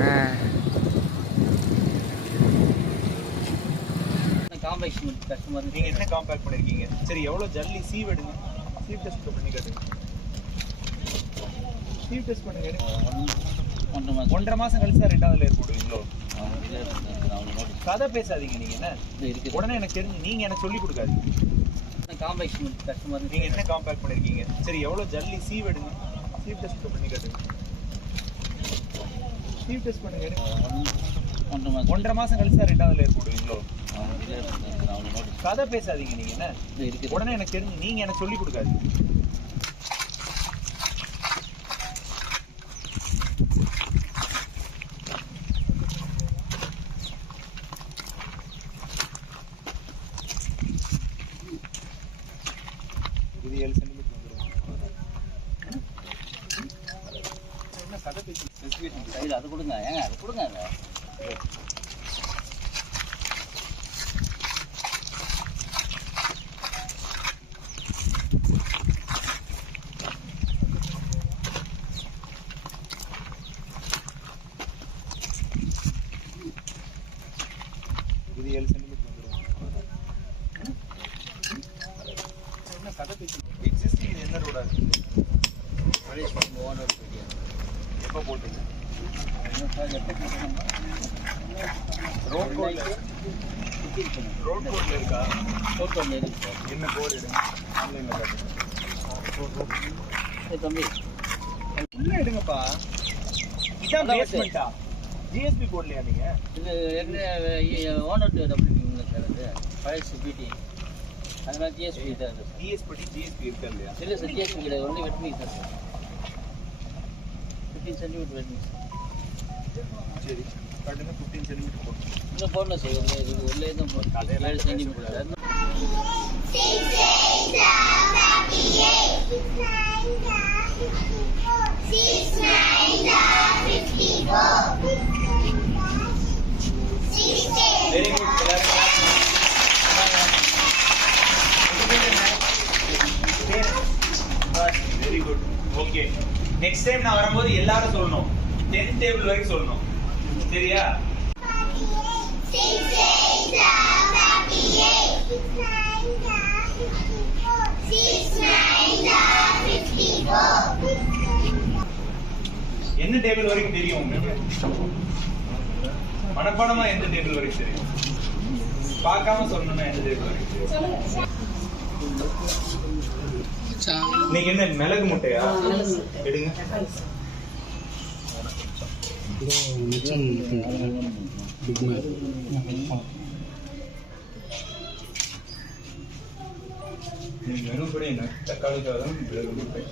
ஆ complex customer நீங்க என்ன compact பண்ணிருக்கீங்க? சரி எவ்வளவு ஜல்லி சீவ் எடுங்க சீவ் டெஸ்ட் பண்ணி காட்டுங்க சீவ் டெஸ்ட் பண்ணுங்க ஒன்றரை மாதம் ஒன்றரை மாசம் கழிச்சு தான் ரெண்டாவது லேயர் போடுவீங்களோ? அவங்க கதை பேசாதீங்க நீங்க என்ன? இருக்குது உடனே எனக்கு தெரிஞ்சு நீங்க எனக்கு சொல்லி கொடுக்காதீங்க. காம்ப்ளெக்ஸ் கஸ்டமர் நீங்க என்ன காம்பேக்ட் பண்ணியிருக்கீங்க சரி எவ்வளவு ஜல்லி சீவ் எடுங்க சீவ் டெஸ்ட் பண்ணி காட்டுங்க சீவ் டெஸ்ட் பண்ணுங்க. எடுங்க. ஒன்றரை மாதம் ஒன்றரை மாசம் கழிச்சு தான் ரெண்டாவது லேயர் போடுவீங்களோ? கதை பேசாதீங்க நீங்க என்ன? இருக்குது. உடனே எனக்கு தெரிஞ்சு நீங்க எனக்கு சொல்லி கொடுக்காதீங்க. இது ஏழு சென்டிமீட்டர் வந்துடும் என்ன கதை பேசி ஸ்பெசிஃபிகேஷன் கையில் அது கொடுங்க ஏங்க அது கொடுங்க அதை இது ஏழு சென்டிமீட்டர் வந்துடும் என்ன கதை பேசி எக்ஸிஸ்டிங் இது என்ன ரோடா இருக்கு ஓனர் இருக்குது போட்டீங்க எப்போ ரோட் கோட்ல ரோட் கோட்ல இருக்கா? ஃபோட்டோ இருக்கு சார் என்ன கோட் எடுங்க. ஆன்லைன்ல ஏய் தம்பி உள்ள எடுங்கப்பா? இதான் அதான் பேஸ்மெண்டா ஜிஎஸ்பி போடலையா நீங்க? இது ஏற்கனவே ஓனர் டபிள்யூ சார் அது. பழைய பிடி அது. மாதிரி ஜிஎஸ்பி தான் டிஎஸ்பி ஜிஎஸ்பி இருக்கா இல்லையா? இல்லை சார் ஜிஎஸ்பி கிடையாது. ஒன்லி வெட்மி சார். ஃபிஃப்டீன் சென்டிமீட்டர் வெட்மி சரி கட்டுங்க ஃபிஃப்டீன் சென்டிமீட்டர் போட்டு இன்னும் போடல சார் இது இது உள்ளே தான் போடணும் ஏழு centimetre very good very good okay next time நான் வரும்போது எல்லாரும் சொல்லணும். டென் டேபிள் வரைக்கும் சொல்லணும். சரியா? என்ன டேபிள் வரைக்கும் தெரியும் உங்களுக்கு? மனப்பாடமா எந்த டேபிள் வரைக்கும் தெரியும்? பார்க்காம சொல்லணும்னா எந்த டேபிள் வரைக்கும் தெரியும்? இன்னைக்கு என்ன மிளகு முட்டையா? எடுங்க. வெறும் கூட என்ன? தக்காளி சாதம் மிளகு முட்டை.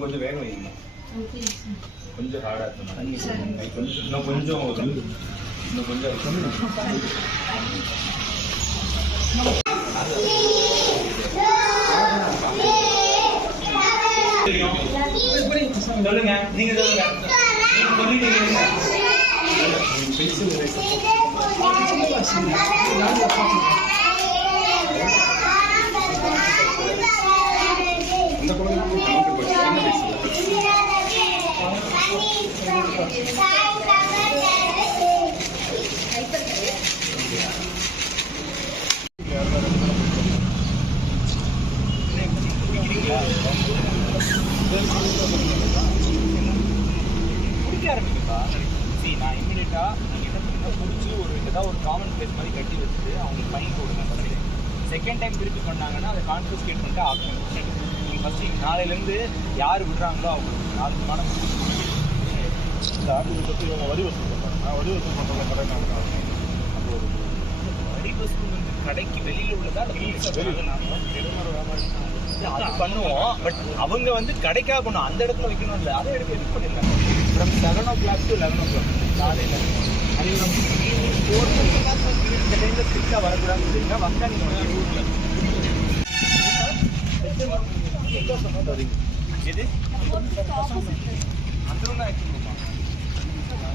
கொஞ்சம் வேக வைங்க. கொஞ்சம் ஹார்டா கொஞ்சம் இன்னும் கொஞ்சம் இன்னும் கொஞ்சம் சொல்லுங்க நீங்க சொல்லுங்க நீங்க சொல்லிட்டீங்க இந்த குழந்தை நமக்கு என்ன பேசுது குடிக்க ஆரம்பிக்குப்பா சரி நான் இமீடியட்டா நீங்கள் என்ன பண்ணுங்க குடிச்சு ஒரு ஏதாவது ஒரு காமன் பிளேஸ் மாதிரி கட்டி வச்சுட்டு அவங்களுக்கு ஃபைன் போடுங்க ஃபஸ்ட்டு செகண்ட் டைம் திருப்பி பண்ணாங்கன்னா அதை கான்ஃபிஸ்கேட் பண்ணிட்டு ஆப்ஷன் நீங்கள் ஃபஸ்ட்டு நாளையிலேருந்து யார் விடுறாங்களோ அவங்களுக்கு நாலு மாதம் இந்த பற்றி இவங்க வரி வசூல் பண்ணுறாங்க நான் வரி வசூல் பண்ணுற கடை நான் அப்போ ஒரு வரி வசூல் வந்து கடைக்கு வெளியில் உள்ளதா அது பண்ணுவோம். பட் அவங்க வந்து கடைக்காக பண்ணுவோம் அந்த இடத்துல வைக்கணும் இல்லை. அதை எடுத்து எடிட் பண்ணிருக்காங்க from seven o'clock to eleven o'clock காலையில் அதே ஃப்ரம் ஈவினிங் ஃபோர் இந்த டைமில் ஸ்ட்ரிக்டாக வரக்கூடாதுன்னு சொல்லிங்க வந்தால் நீங்கள் ரூட்டில் எது? அந்த ரூம் தான்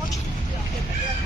すいません。